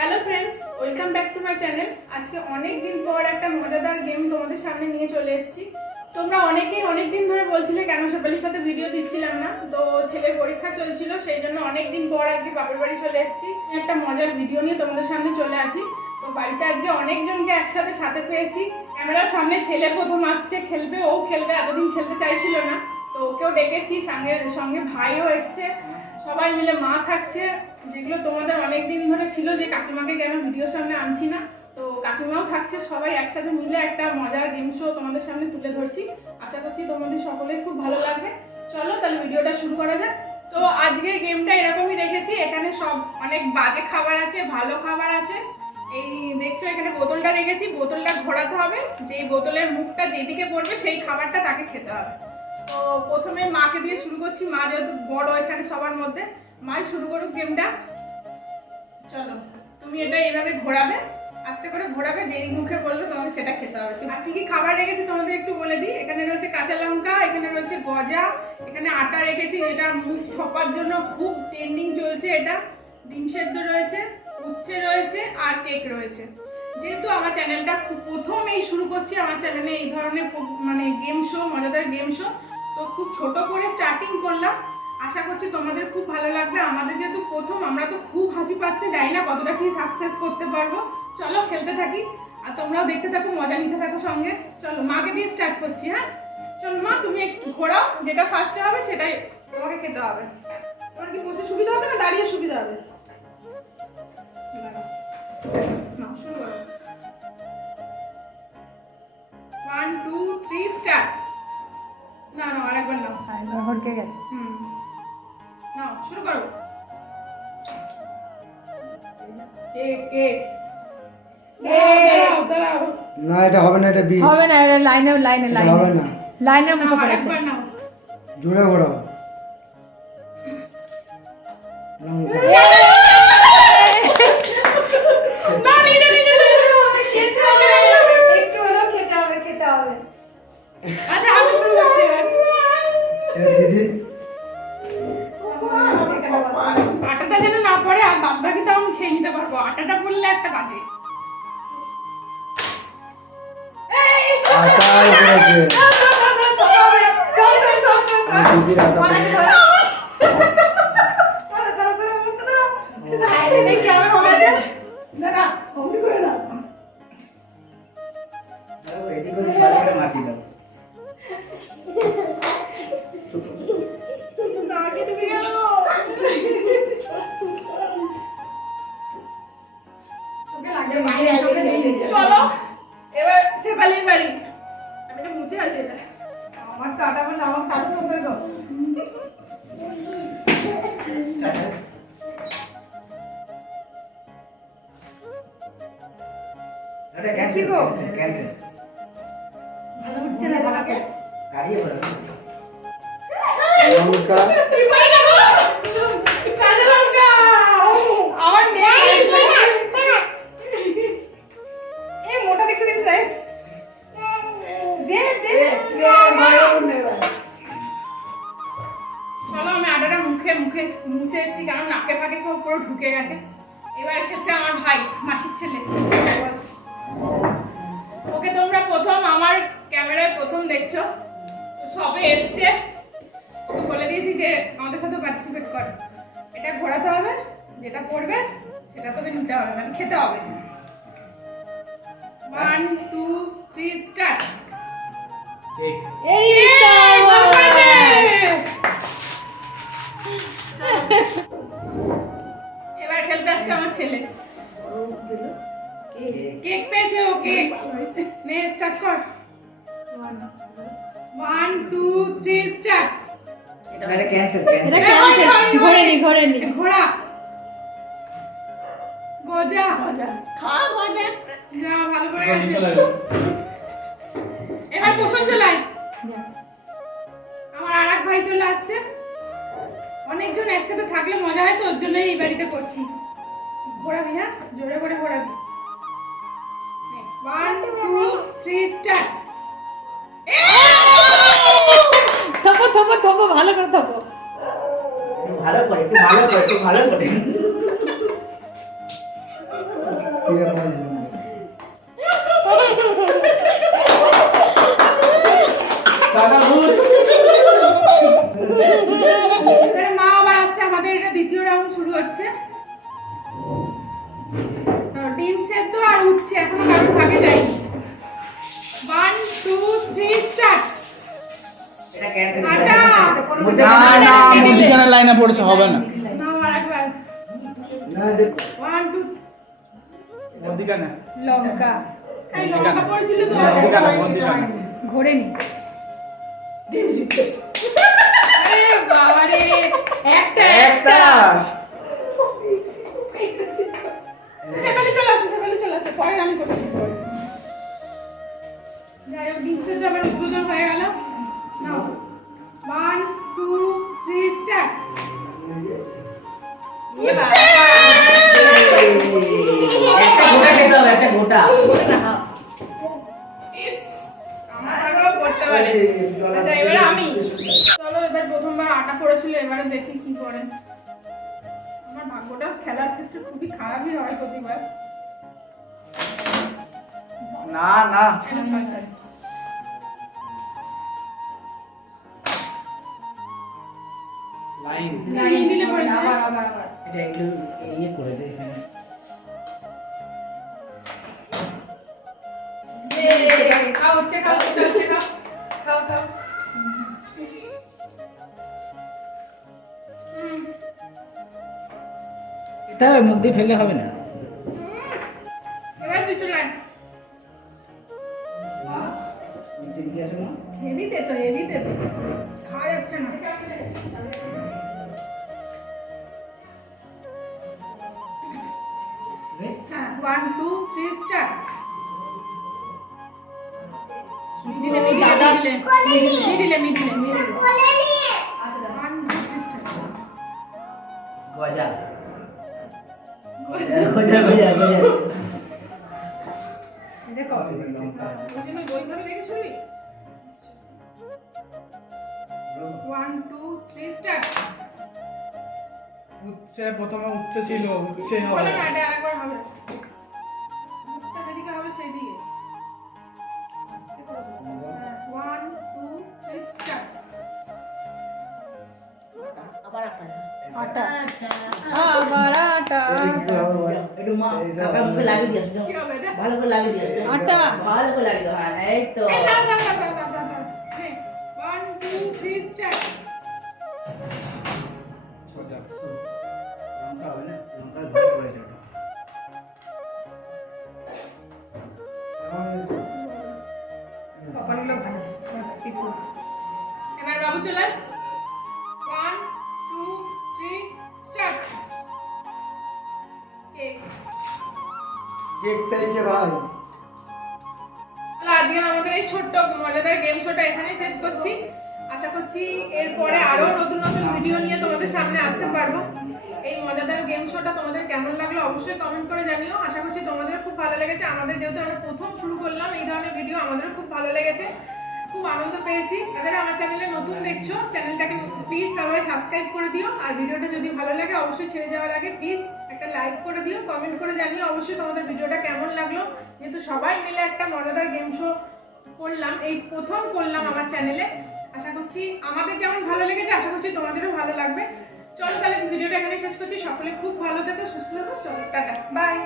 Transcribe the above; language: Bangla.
Hello friends, welcome back to my channel. আজকে অনেক দিন পর একটা মজাদার গেম তোমাদের সামনে নিয়ে চলে এসেছি। তোমরা অনেকেই অনেক দিন ধরে বলছিলে কেন শেফালির সাথে ভিডিও দিচ্ছিলাম না, তো ছেলের পরীক্ষা চলছিল, সেই জন্য অনেক দিন পর আজকে বাপের বাড়ি চলে এসেছি। একটা মজার ভিডিও নিয়ে তোমাদের সামনে চলে আসি। তো বাড়িতে আজকে অনেকজনকে একসাথে সাথে পেয়েছি। ক্যামেরার সামনে ছেলে প্রথম আসছে, খেলবে, ও খেলবে, এতদিন খেলতে চাইছিল না, তো ওকেও ডেকেছি, সঙ্গে ভাইও এসছে। সবাই মিলে মা খাচ্ছে, যেগুলো তোমাদের অনেক দিন ধরে ছিল যে কাকিমাকে কেন ভিডিওর সামনে আনছি না, তো কাকিমাও থাকছে। সবাই একসাথে মিলে একটা মজার গেম শো তোমাদের সামনে তুলে ধরছি। আশা করছি তোমাদের সকলের খুব ভালো লাগবে। চলো তাহলে ভিডিওটা শুরু করা যাক। তো আজকের গেমটা এরকমই রেখেছি, এখানে সব অনেক বাজে খাবার আছে, ভালো খাবার আছে। এই দেখছো এখানে বোতলটা রেখেছি, বোতলটা ঘোরাতে হবে, যেই বোতলের মুখটা যেদিকে পড়বে সেই খাবারটা তাকে খেতে হবে। তো প্রথমে মাকে দিয়ে শুরু করছি, মা যেহেতু বড় এখানে সবার মধ্যে, মাই শুরু করুক গেমটা। চলো, তুমি এটা এইভাবে ঘোরাবে, আস্তে করে ঘোরাবে, যেই মুখে বলবে তোমাকে সেটা খেতে হবে। আর কি কি খাবার রেখেছি তোমাদের একটু বলে দিই। এখানে রয়েছে কাঁচা লঙ্কা, এখানে রয়েছে গজা, এখানে আটা রেখেছি যেটা মুখ ঠোপার জন্য খুব ট্রেন্ডিং চলছে, এটা ডিম সেদ্ধ রয়েছে, উচ্ছে রয়েছে আর কেক রয়েছে। যেহেতু আমার চ্যানেলটা প্রথম এই শুরু করছি, আমার চ্যানেলে এই ধরনের মানে গেম শো, মজাদার গেম শো, তো খুব ছোট করে স্টার্টিং করলাম। আশা করছি তোমাদের খুব ভালো লাগবে। আমাদের যেহেতু প্রথম, আমরা তো খুব হাসি পাচ্ছে, জানি না কতটা কি সাকসেস করতে পারবো। চলো খেলতে থাকি, আর তোমরাও দেখতে থাকো, মজা নিতে থাকো সঙ্গে। চলো মাকে দিয়ে স্টার্ট করছি। হ্যাঁ চলো মা, তুমি একটু ঘোরাও, যেটা ফার্স্টে হবে সেটাই তোমাকে খেতে হবে। তোমার কি বসে সুবিধা হবে না দাঁড়িয়ে সুবিধা হবে? না, শুরু করো। 1 2 3 স্টার্ট। না না, আরেকবার নাও। এবার হড়কে গেছে। নাও শুরু করো। কেক কেক দাঁড়াও। না এটা হবে না, এটা বি হবে না, এটা লাইনে হবে না, লাইনের মুখে পড়েছে। আরেকবার নাও। জোরে ঘোরাও। লঙ্কা। না, নিজে নিজে খেতে হবে, একটু হলেও খেতে হবে, খেতে হবে। আচ্ছা আমি শুরু করছি এবার। দিদি আটাটা যেন না পড়ে, আর বাদ বাকিটা আমি খেয়ে নিতে পারবো। আটাটা পড়লে একটা বাজে। আটাই করেছে, দিদির আটা পড়েছে। দাঁড়া, কমপ্লিট করে দাও। রেডি করে পারে মাটি দাও। নাকে ডুবে গেল। চোখে লাগে, চোখে নেই। চলো এবার শেফালির বাড়ি। আমি এটা মুছে আছি, এটা আমার কাটা বলে আমার কাটা হবে গো। এটা ক্যান্সেল ক্যান্সেল। ভালো উঠছে না তোমাকে? গাড়িয়ে পড়ে। লঙ্কা কাঁচা লঙ্কা। আমার মেয়ে এই মোটা দেখতে দিস রে। দে দে চলো, আমি আটাটা মুখে মুখে মুছে এসেছি, কারণ নাকে ফাঁকে সব পুরো ঢুকে গেছে। এবার খেচ্ছে আমার ভাই, মাসির ছেলে। ওকে তোমরা প্রথম আমার ক্যামেরায় প্রথম দেখছো, তো সবে এসছে, ওকে বলে দিয়েছি যে আমাদের সাথে পার্টিসিপেট কর। এটা ঘোরাতে হবে, যেটা করবে সেটা তোকে নিতে হবে, মানে খেতে হবে। 1 2 3 স্টার্ট। এবার খেলতে আসছে আমার ছেলে। কেক পেয়েছে ও, কেক নে স্টার্ট কর। 1 2 3 স্টার্ট। এটা ক্যান্সেল এটা ক্যান্সেল। ক্যান্সেল, ঘোরে নি। ঘোড়া গজা গজা খা, গজা যা ভালো করে গেছে। এবার পোষণ চলাই। আমার আর এক ভাই চলে আসছে। অনেকজন একসাথে থাকলে মজা হয়, তো ওর জন্যই এই বাড়িতে করছি। ঘোরাবি, হ্যাঁ জোরে করে ঘোরাবি। 1 2 3 স্টার্ট। থপো থপো থপো, ভালো করে থপো। ভালো করে, একটু ভালো করে, একটু ভালো করে। সাদা ভূত। এবারে মা আবার আসছে, আমাদের এটা দ্বিতীয় রাউন্ড শুরু হচ্ছে। ডিম সেদ্ধ আর উঠছে, এখনো কারোর ভাগে যায়নি। 1 2 3 স্টার্ট। এটা ক্যান্সেল। আটা। না না মধ্যখানে লাইনে পড়েছে, হবে না। নাও আরেকবার। না দেখো 1 2 মধ্যখানে লঙ্কা এই লঙ্কা পড়েছিল তো। মধ্যখানে। ঘোরে নি আরে বাবা রে, একটা একটা সেখানে চলে আসো, সেখানে চলে আসো, পরে আমি করছি। যাই হোক, ডিম সেদ্ধ আবার উদ্বোধন হয়ে গেল। নাও 1 2 3 স্টার্ট। একটা গোটা খেতে হবে, একটা গোটা। ইস, আমার আগেও করতে পারে। আচ্ছা, এবারে আমি। চলো, এবার প্রথমবার আটা পড়েছিল, এবারে দেখি কি করে। আমার ভাগ্যটা খেলার ক্ষেত্রে খুবই খারাপই হয় প্রতিবার। না না লাইন লাইন দিলে পড়েছে। আবার আবার আবার এটা একটু ইয়ে করে দে এখানে। খাও, হচ্ছে, খাও, হচ্ছে, হচ্ছে, খাও। খাও খাও হুম। এটা ওর মধ্যে ফেলে হবে না। এবার তুই চলে আয়। মা, এদিকে আসো মা। হেভিতে তো, হেভিতে তো। খাওয়া যাচ্ছে না। নে। হ্যাঁ, 1 2 3 স্টার্ট। মিডিলে, দাদা। মিডিলে, মিডিলে, মিডিলে। আচ্ছা দাদা 1 2 3 স্টার্ট। গজা। গজা গজা গজা। এটা কর। ওই জন্য ওইভাবে রেখেছিলি? 1 2 3 স্টার্ট। উচ্ছে প্রথমে উচ্ছে ছিল, উচ্ছে বলো হবে না, এটা আরেকবার হবে। মুখটা যেদিকে হবে সেদিকে। আস্তে করে বলো। 1 2 3 স্টার্ট। আবার আটা আবার আটা একটু মা কাকার মুখে লাগিয়ে দিও। কি হবে এটা? ভালো করে লাগিয়ে দিও। আটা। ভালো করে লাগিয়ে দাও। হ্যাঁ, এই তো। এই দাঁড়া, দাঁড়া, দাঁড়া, দাঁড়া, দাঁড়া। হ্যাঁ, 1 2 3 স্টার্ট। লঙ্কা হবে না? লঙ্কা ভালো করে দাও। কপালগুলো ভালো। এবার বাবু চলে আয়। 1 2 3 স্টার্ট। কেক। কেক পেয়েছে ভাই। তাহলে আজকে আমাদের এই ছোট্ট মজাদার গেম শোটা এখানে শেষ করছি। আশা করছি এরপরে আরো নতুন নতুন ভিডিও নিয়ে তোমাদের সামনে আসতে পারবো। এই মজাদার গেম শোটা তোমাদের কেমন লাগলো অবশ্যই কমেন্ট করে জানিও। আশা করছি তোমাদের খুব ভালো লেগেছে। আমাদের যেহেতু আমরা প্রথম শুরু করলাম এই ধরনের ভিডিও, আমাদেরও খুব ভালো লেগেছে, খুব আনন্দ পেয়েছি। যারা আমার চ্যানেলে নতুন দেখছো, চ্যানেলটাকে প্লিজ সবাই সাবস্ক্রাইব করে দিও। আর ভিডিওটা যদি ভালো লাগে অবশ্যই ছেড়ে যাওয়ার আগে প্লিজ একটা লাইক করে দিও, কমেন্ট করে জানিও অবশ্যই তোমাদের ভিডিওটা কেমন লাগলো। যেহেতু সবাই মিলে একটা মজাদার গেম শো করলাম, এই প্রথম করলাম আমার চ্যানেলে, আশা করছি আমাদের যেমন ভালো লেগেছে আশা করছি তোমাদেরও ভালো লাগবে। চলো তাহলে ভিডিওটা এখানে শেষ করছি। সকলে খুব ভালো থেকো, সুস্থ থেকো। চলো টাটা, বাই।